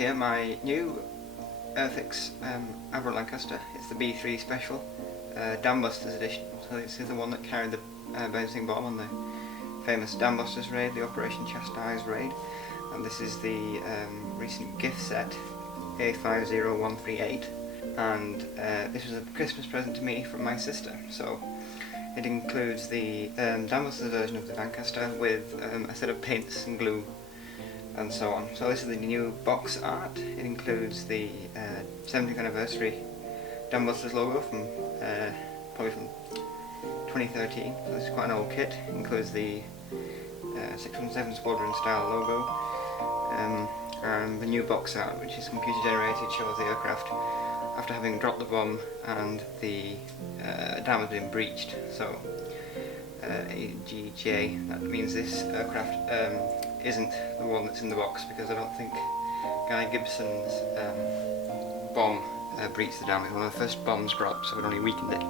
here my new Airfix Lancaster. It's the BIII special Dambusters edition. So this is the one that carried the bouncing bomb on the famous Dambusters raid, the Operation Chastise raid, and this is the recent gift set A50138, and this was a Christmas present to me from my sister. So it includes the Dambusters version of the Lancaster with a set of paints and glue and so on. So this is the new box art. It includes the 70th anniversary Dambusters logo from probably from 2013. So this is quite an old kit. It includes the 617 Squadron style logo, and the new box art, which is computer generated, shows the aircraft after having dropped the bomb and the dam has been breached. So AGJ, that means this aircraft isn't the one that's in the box, because I don't think Guy Gibson's bomb breached the dam. It was one of the first bombs dropped, so it only weakened it.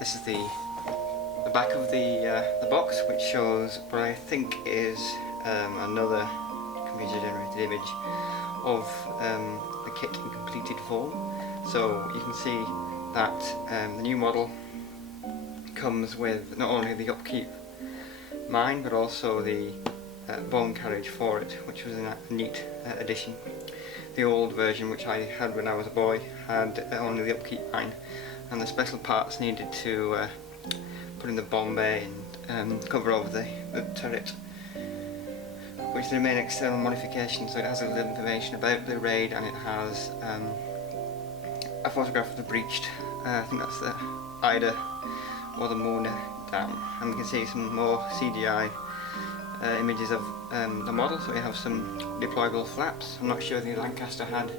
This is the back of the box, which shows what I think is another computer generated image of the kit in completed form. So you can see that the new model comes with not only the upkeep mine, but also the bomb carriage for it, which was a neat addition. The old version, which I had when I was a boy, had only the upkeep mine and the special parts needed to put in the bomb bay and cover over the turret, which is the main external modification. So it has a little information about the raid, and it has a photograph of the breached, I think that's the Ida or the Mona dam, and we can see some more CGI images of the model. So we have some deployable flaps. I'm not sure the Lancaster had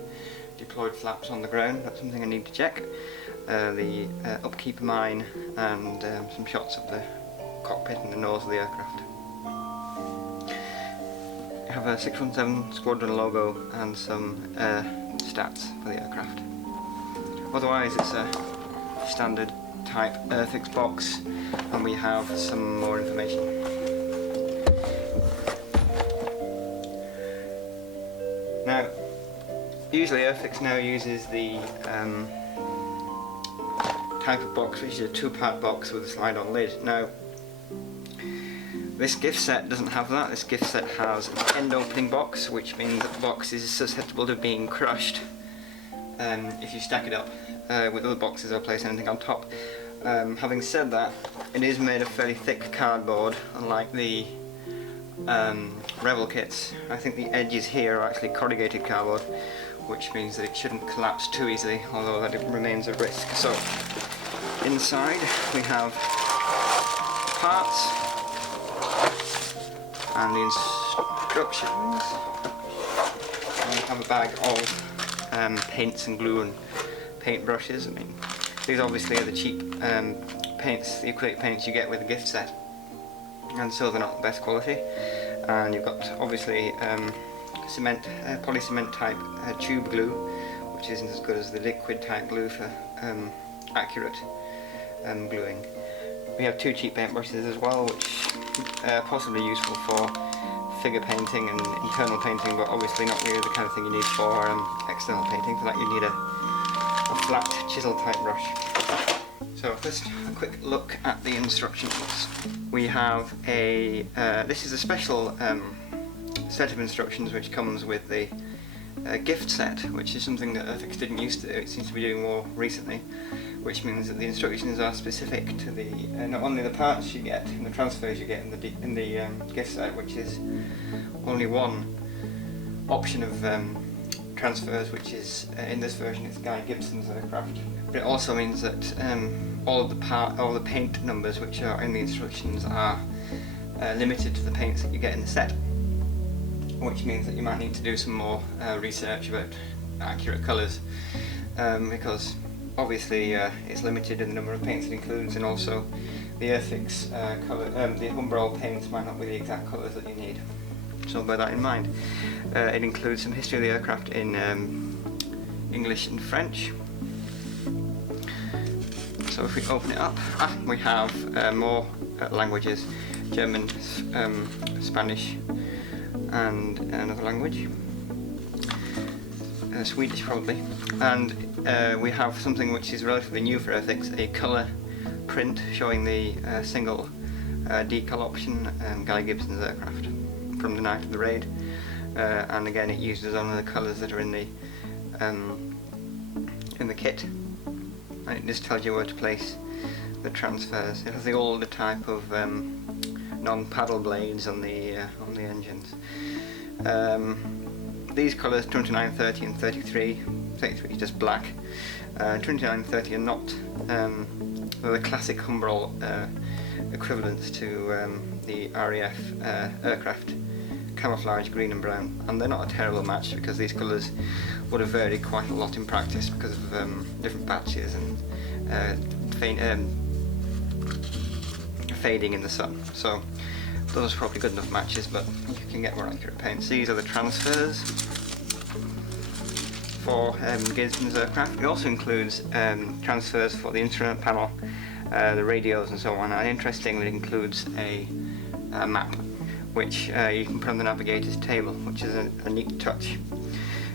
deployed flaps on the ground, that's something I need to check. The upkeep mine, and some shots of the cockpit and the nose of the aircraft. We have a 617 Squadron logo and some stats for the aircraft. Otherwise it's a standard type Airfix box, and we have some more information. Now, usually Airfix now uses the type of box which is a two-part box with a slide-on lid. Now, this gift set doesn't have that. This gift set has an end-opening box, which means that the box is susceptible to being crushed if you stack it up with other boxes or place anything on top. Having said that, it is made of fairly thick cardboard, unlike the Rebel kits. I think the edges here are actually corrugated cardboard, which means that it shouldn't collapse too easily, although that it remains a risk. So inside we have parts and the instructions, and we have a bag of paints and glue and paint brushes. I mean, these obviously are the cheap paints, the acrylic paints you get with a gift set, and so they're not the best quality. And you've got obviously cement, polycement type tube glue, which isn't as good as the liquid type glue for accurate gluing. We have two cheap paint brushes as well, which are possibly useful for figure painting and internal painting, but obviously not really the kind of thing you need for external painting. For that you need a flat chisel type brush. So first, a quick look at the instructions. We have this is a special set of instructions which comes with the gift set, which is something that Airfix didn't used to do. It seems to be doing more recently, which means that the instructions are specific to the not only the parts you get and the transfers you get in the gift set, which is only one option of transfers, which is in this version it's Guy Gibson's aircraft. But it also means that all the paint numbers which are in the instructions are limited to the paints that you get in the set, which means that you might need to do some more research about accurate colours, because obviously it's limited in the number of paints it includes, and also the Airfix colour, the umbrella paints might not be the exact colours that you need. So bear that in mind. It includes some history of the aircraft in English and French. So if we open it up, we have more languages: German, Spanish, and another language, Swedish probably, and we have something which is relatively new for Airfix, a colour print showing the single decal option, Guy Gibson's aircraft from the night of the raid, and again it uses only the colours that are in the kit, and it just tells you where to place the transfers. It has the older type of non-paddle blades on the engines. These colours 29, 30 and 33, 33 is just black, 29 and 30 are not the classic Humbrol equivalents to the RAF aircraft camouflage green and brown, and they're not a terrible match because these colours would have varied quite a lot in practice because of different patches and fading in the sun. So those are probably good enough matches, but you can get more accurate paints. These are the transfers for Gibson's aircraft. It also includes transfers for the instrument panel, the radios and so on, and interestingly it includes a map which you can put on the navigator's table, which is a neat touch.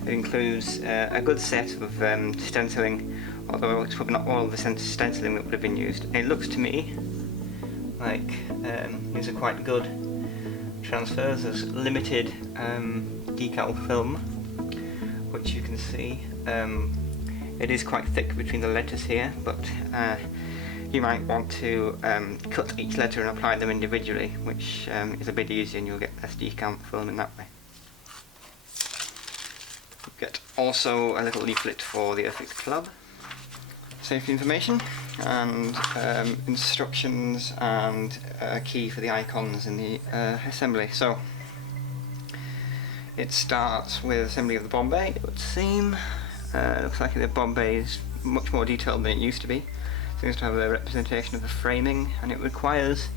It includes a good set of stenciling, although it's probably not all of the stenciling that would have been used. It looks to me like these are quite good transfers. There's limited decal film, which you can see. It is quite thick between the letters here, but you might want to cut each letter and apply them individually, which is a bit easier and you'll get less decal film in that way. You get also a little leaflet for the Airfix Club, safety information, and instructions, and a key for the icons in the assembly. So it starts with assembly of the bomb bay, it would seem. Looks like the bomb bay is much more detailed than it used to be. It seems to have a representation of the framing, and it requires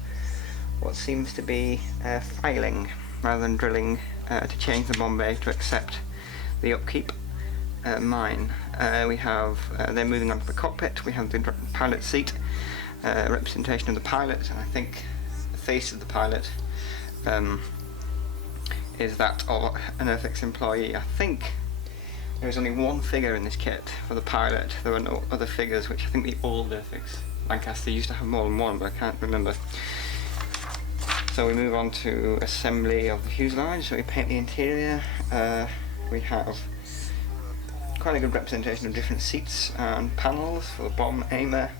what seems to be filing rather than drilling to change the bomb bay to accept the upkeep. Mine. We have, then moving on to the cockpit, we have the pilot seat, representation of the pilot, and I think the face of the pilot is that of an Airfix employee. I think there is only one figure in this kit for the pilot. There are no other figures, which I think the old Airfix Lancaster used to have more than one, but I can't remember. So we move on to assembly of the fuselage. So we paint the interior. We have quite a good representation of different seats and panels for the bomb aimer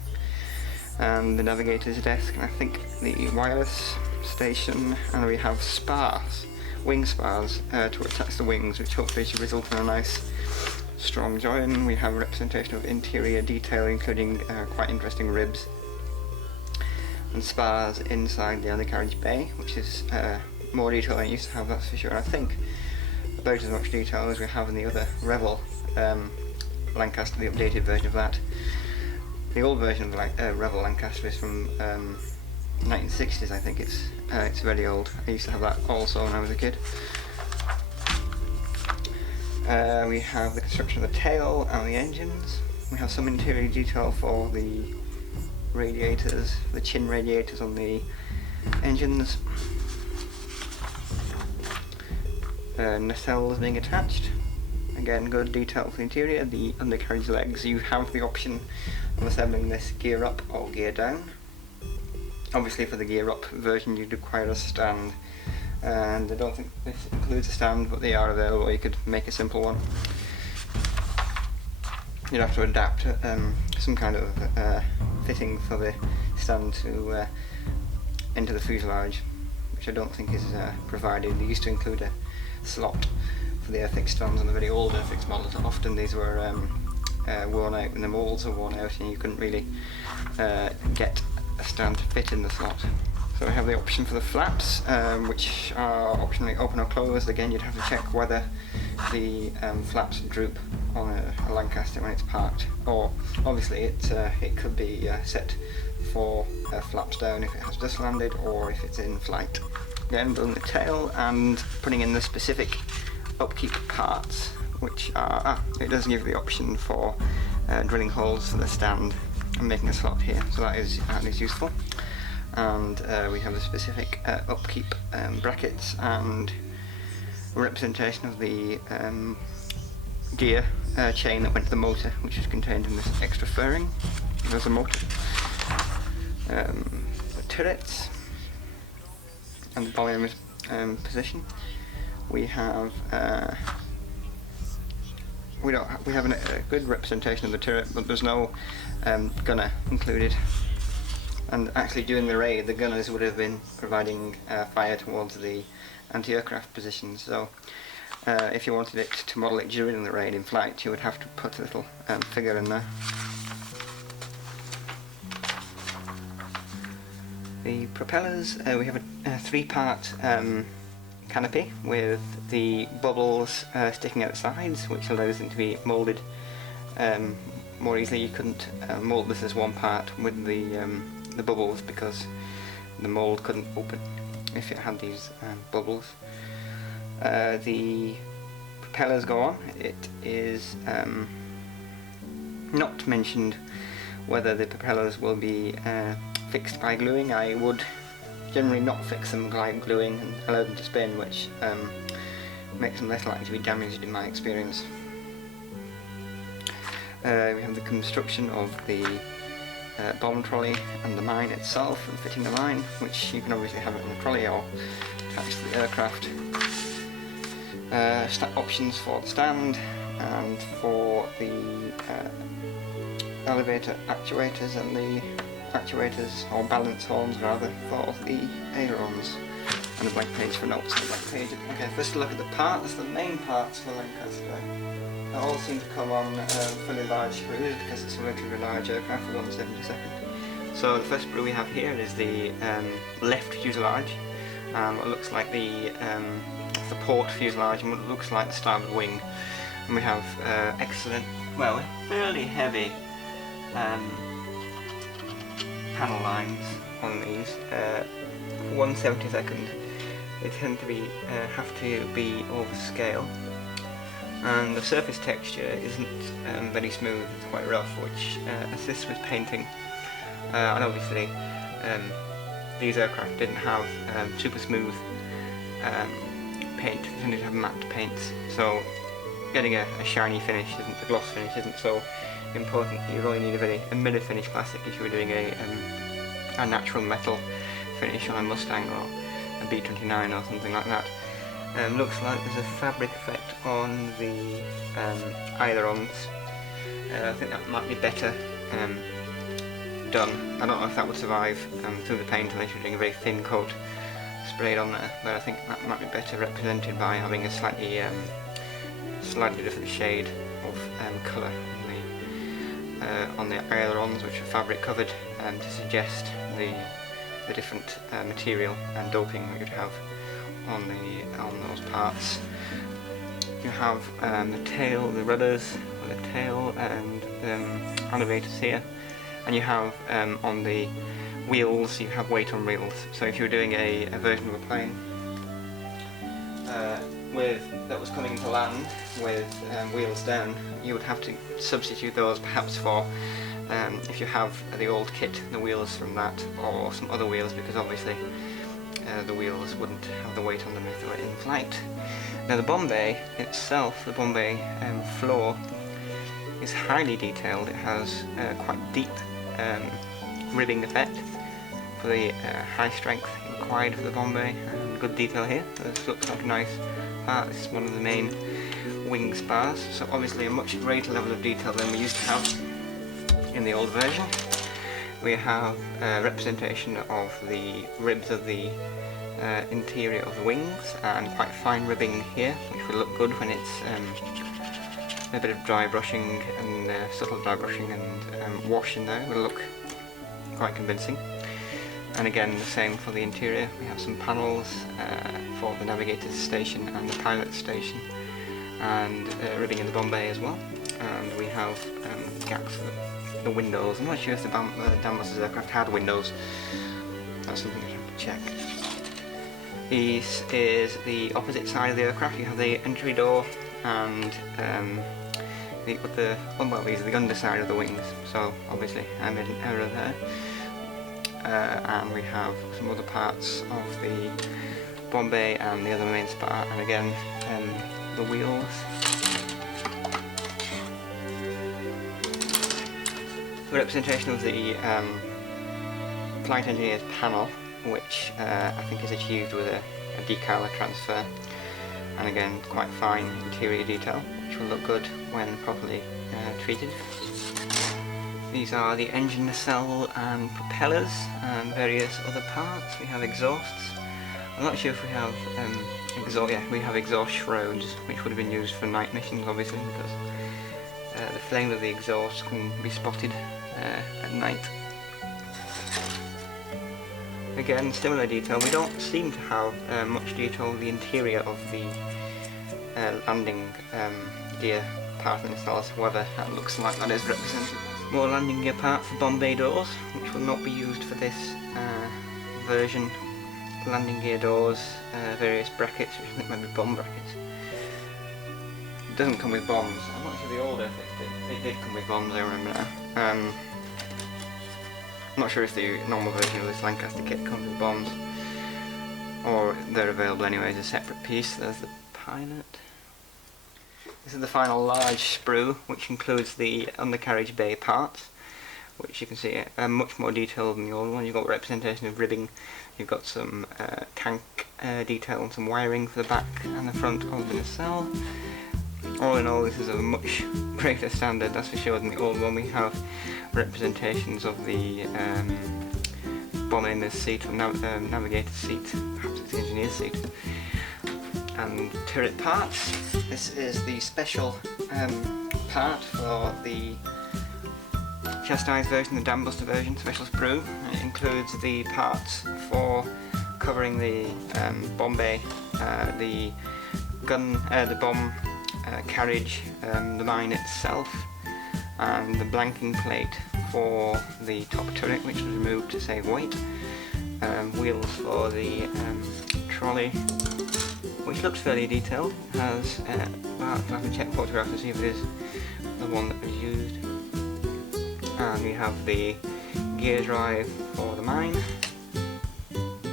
and the navigator's desk, and I think the wireless station, and we have spars, wing spars to attach the wings, which hopefully should result in a nice strong join. We have a representation of interior detail, including quite interesting ribs and spars inside the undercarriage bay, which is more detail than I used to have, that's for sure. And I think about as much detail as we have in the other Rebel Lancaster, the updated version of that. The old version of the Rebel Lancaster is from 1960s, I think. It's very old. I used to have that also when I was a kid. We have the construction of the tail and the engines. We have some interior detail for the radiators, the chin radiators on the engines. Nacelles being attached. Again, good detail for the interior. The undercarriage legs, you have the option of assembling this gear up or gear down. Obviously for the gear up version you'd require a stand, and I don't think this includes a stand, but they are available. You could make a simple one. You'd have to adapt some kind of fitting for the stand to enter the fuselage, which I don't think is provided. They used to include a slot for the Airfix stands on the very old Airfix models. Often these were worn out, and the molds are worn out, and you couldn't really get a stand to fit in the slot. So we have the option for the flaps, which are optionally open or closed. Again, you'd have to check whether the flaps droop on a Lancaster when it's parked, or obviously it could be set for flaps down if it has just landed or if it's in flight. Again, building the tail and putting in the specific upkeep parts, which are, it does give the option for drilling holes for the stand and making a slot here, so that is useful. And we have the specific upkeep brackets and representation of the gear chain that went to the motor, which is contained in this extra fairing. There's a motor. The turrets and the volume position. We have we have a good representation of the turret, but there's no gunner included. And actually, during the raid, the gunners would have been providing fire towards the anti-aircraft positions. So, if you wanted it to model it during the raid in flight, you would have to put a little figure in there. The propellers, we have a three-part canopy with the bubbles sticking out the sides, which allows them to be moulded more easily. You couldn't mould this as one part with the bubbles because the mould couldn't open if it had these bubbles. The propellers go on. It is not mentioned whether the propellers will be fixed by gluing. I would generally not fix them by gluing and allow them to spin, which makes them less likely to be damaged in my experience. We have the construction of the bomb trolley and the mine itself, and fitting the mine, which you can obviously have it on the trolley or attached to the aircraft. Options for the stand and for the elevator actuators and the actuators, or balance horns rather, for the ailerons, and a blank page for notes and a blank page. Okay, first look at the parts. The main parts for Lancaster all seem to come on fairly large sprues because it's a relatively large aircraft for 1/72nd. So the first sprue we have here is the left fuselage, what looks like the port fuselage, and what looks like the starboard wing. And we have excellent, well, fairly heavy panel lines on these. For 1/72nd, they tend to be have to be over scale, and the surface texture isn't very smooth. It's quite rough, which assists with painting. And obviously, these aircraft didn't have super smooth paint. They tended to have matte paints, so getting a shiny finish, a gloss finish, isn't so important. You only need a mirror finish plastic if you were doing a natural metal finish on a Mustang or a B29 or something like that. Looks like there's a fabric effect on the ailerons. I think that might be better done. I don't know if that would survive through the paint unless you're doing a very thin coat sprayed on there, but I think that might be better represented by having a slightly different shade of colour on the ailerons, which are fabric covered, to suggest the different material and doping that you'd have on those parts. You have the tail, the rudders, the tail and elevators here, and you have on the wheels, you have weight on wheels. So if you were doing a version of a plane that was coming to land with wheels down, you would have to substitute those perhaps for, if you have the old kit, the wheels from that or some other wheels, because obviously the wheels wouldn't have the weight on them if they were in flight. Now the bomb bay itself, the bomb bay floor, is highly detailed. It has quite deep ribbing effect for the high strength required for the bomb bay, and good detail here. This looks like a nice part. This is one of the main wing spars, so obviously a much greater level of detail than we used to have in the old version. We have a representation of the ribs of the interior of the wings, and quite fine ribbing here, which will look good when it's a bit of dry brushing and subtle dry brushing and wash in there. Will look quite convincing. And again, the same for the interior. We have some panels for the navigator's station and the pilot's station, and ribbing in the bomb bay as well. And we have gaps for the windows. I'm not sure if the Dambusters aircraft had windows. That's something I have to check. This is the opposite side of the aircraft. You have the entry door and these are the underside of the wings. So obviously I made an error there. And we have some other parts of the Bombay and the other main spar, and again the wheels. The representation of the flight engineer's panel, which I think is achieved with a decal transfer, and again quite fine interior detail, which will look good when properly treated. These are the engine nacelle and propellers and various other parts. We have exhausts. I'm not sure if we have exhaust. Yeah, we have exhaust shrouds, which would have been used for night missions, obviously, because the flame of the exhaust can be spotted at night. Again, similar detail. We don't seem to have much detail of the interior of the landing gear part of the nacelle. However, that looks like that is represented. More landing gear part for Bombay doors, which will not be used for this version. Landing gear doors, various brackets, which I think might be bomb brackets. It doesn't come with bombs. I'm not sure the old Airfix did. It did come with bombs, I remember now. I'm not sure if the normal version of this Lancaster kit comes with bombs, or they're available anyway as a separate piece. There's the pilot. This is the final large sprue, which includes the undercarriage bay parts, which you can see are much more detailed than the old one. You've got representation of ribbing, you've got some tank detail and some wiring for the back and the front of the nacelle. All in all, this is a much greater standard, that's for sure, than the old one. We have representations of the bomb aimer's seat or navigator's seat, perhaps it's the engineer's seat, and turret parts. This is the special part for the chastised version, the Dambuster version, special sprue. It includes the parts for covering the Bombay, the gun, the bomb carriage, the mine itself, and the blanking plate for the top turret, which was removed to save weight. Wheels for the trolley, which looks fairly detailed. It has, I have to check photographs to see if it is the one that was used. And we have the gear drive for the mine,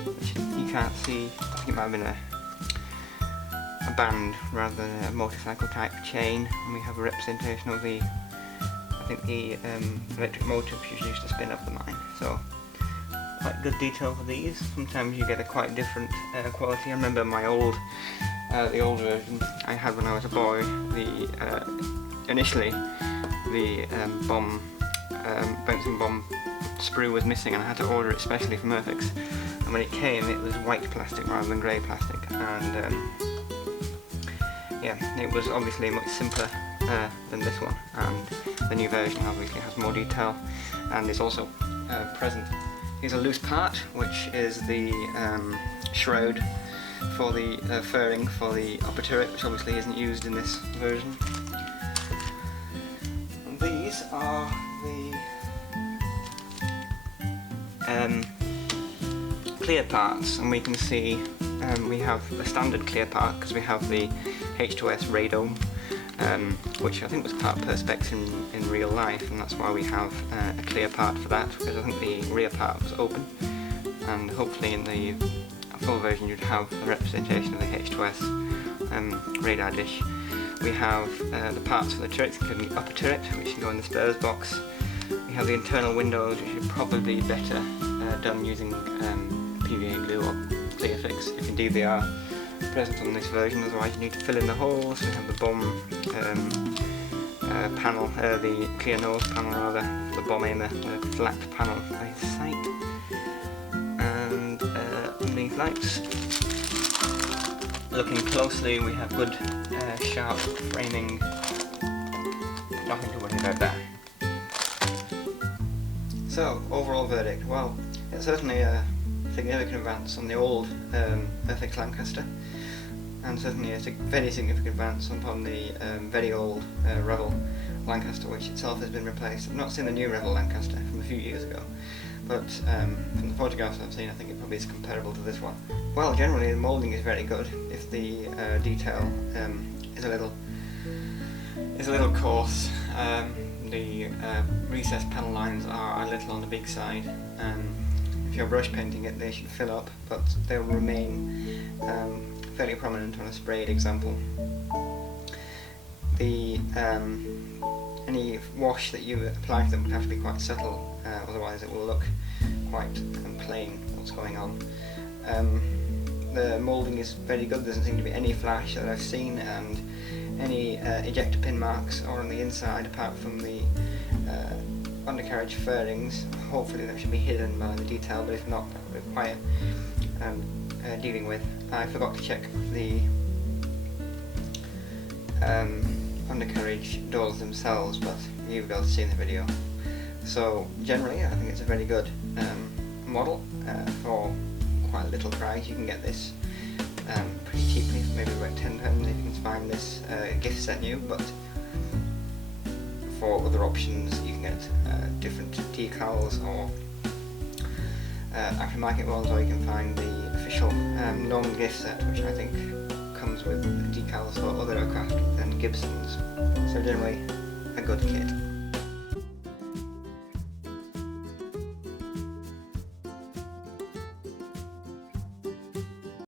which you can't see. I think it might have been a band rather than a motorcycle type chain. And we have a representation of the, I think the electric motor which is used to spin up the mine. So quite good detail for these. Sometimes you get a quite different quality. I remember my old, the old version I had when I was a boy. Initially the bouncing bomb sprue was missing, and I had to order it specially from Airfix. And when it came, it was white plastic rather than grey plastic, and yeah, it was obviously much simpler than this one. And the new version obviously has more detail and is also present. Here's a loose part, which is the shroud for the fairing for the upper turret, which obviously isn't used in this version. And these are the clear parts, and we can see we have a standard clear part because we have the H2S radome, which I think was part perspex in real life, and that's why we have a clear part for that, because I think the rear part was open, and hopefully in the full version you'd have a representation of the H2S radar dish. We have the parts for the turrets, including the upper turret, which can go in the spares box. We have the internal windows, which are probably better done using PVA glue or Airifx, if indeed they are present on this version, otherwise you need to fill in the holes. We have the bomb panel, the clear nose panel rather, the bomb aimer, the flat panel for his sight, and underneath lights. Looking closely, we have good sharp framing, nothing to worry about that. So, overall verdict, well, it's certainly a significant advance on the old Airfix Lancaster, and certainly a very significant advance upon the very old Revell Lancaster, which itself has been replaced. I've not seen the new Revell Lancaster from a few years ago, but from the photographs I've seen, I think it probably is comparable to this one. Well, generally the moulding is very good. If the detail is a little coarse, the recessed panel lines are a little on the big side. If you're brush painting it, they should fill up, but they'll remain fairly prominent on a sprayed example. The any wash that you apply to them would have to be quite subtle, otherwise it will look quite plain what's going on. The moulding is very good, there doesn't seem to be any flash that I've seen, and any ejector pin marks are on the inside apart from the undercarriage fairings. Hopefully that should be hidden by the detail, but if not, that will require dealing with. I forgot to check the undercarriage doors themselves, but you'll be able to see in the video. So generally I think it's a very good model for quite a little price. You can get this pretty cheaply, maybe about £10 if you can find this gift set new, but for other options you can get different decals or aftermarket ones, or you can find the official non-Giftset, which I think comes with decals for other aircraft than Gibson's. So generally a good kit.